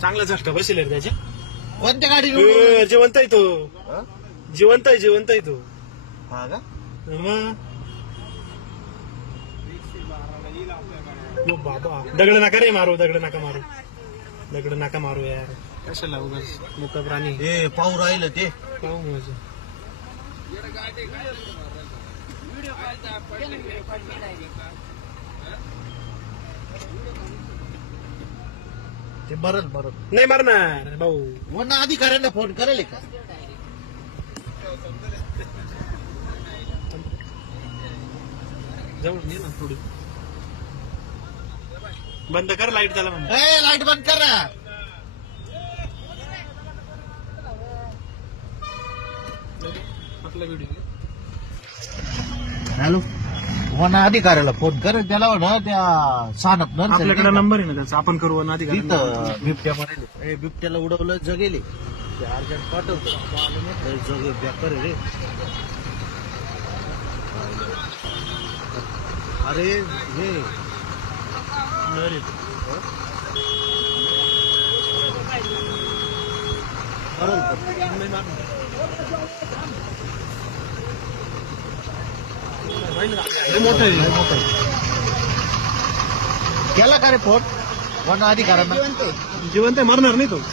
चांगला झटका बसेल रे त्याच्या. कोणत्या गाडी जिवंत आहे तो. जिवंत आहे तो. हा का? मग. ओ बाबा दगड नका रे मारू. दगड नका मारू यार. कशाला उगाच मुका प्राणी. हे पाहू राहिलं ते. पाहू माझं. ते मरल नाही मारणार भाऊ. वन अधिकाऱ्यांना फोन करेल का? जवळ ये ना थोडी. बंद कर लाईट त्याला म्हणा. ए लाईट बंद कर ना. आपला व्हिडिओ. हॅलो, वन अधिकाऱ्याला फोन कर. त्याला म्हणा त्या सानप आपल्याकडे नंबर आहे ना त्याचा. आपण करू ना अधिकारी. तिथं बिबट्या मारेल. बिबट्याला उडवलं जगेले. ते अर्जंट पाठवतो. जग बेकार रे. अरे हे केला का रे फोन वन अधिकाऱ्यांना? जिवंत आहे, मरणार नाही तो.